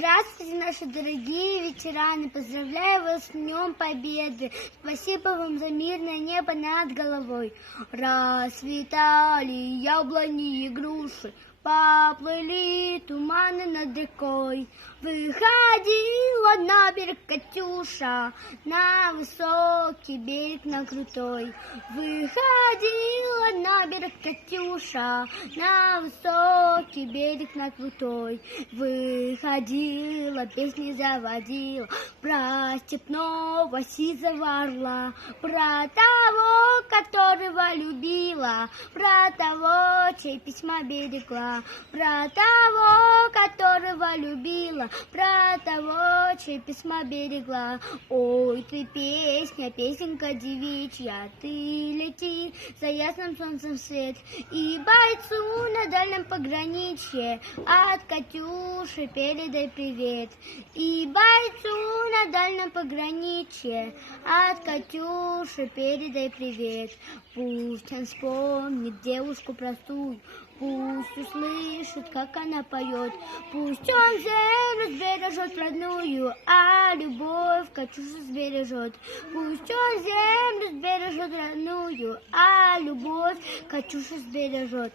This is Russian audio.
Здравствуйте, наши дорогие ветераны! Поздравляю вас с Днем Победы! Спасибо вам за мирное небо над головой. Расцветали яблони и груши, поплыли туманы над рекой. Выходила на берег Катюша, на высокий берег, на крутой. Выходила на берег Катюша, на высокий берег, на крутой. Выходила, песни заводила про степного сизого орла, про того, которого любила, про того, чей письма берегла, про того, которого любила, про того, чей письма берегла. Ой, ты песня, песенка девичья, ты лети за ясным солнцем свет, и бойцу на дальнем пограничье от Катюши передай привет. И бойцу на дальнем пограничье от Катюши передай привет. Пусть он вспомнит девушку простую, пусть услышит, как она поет. Пусть он землю сбережет родную, а любовь Катюшу сбережет. Пусть он землю сбережет родную, а любовь Катюшу сбережет.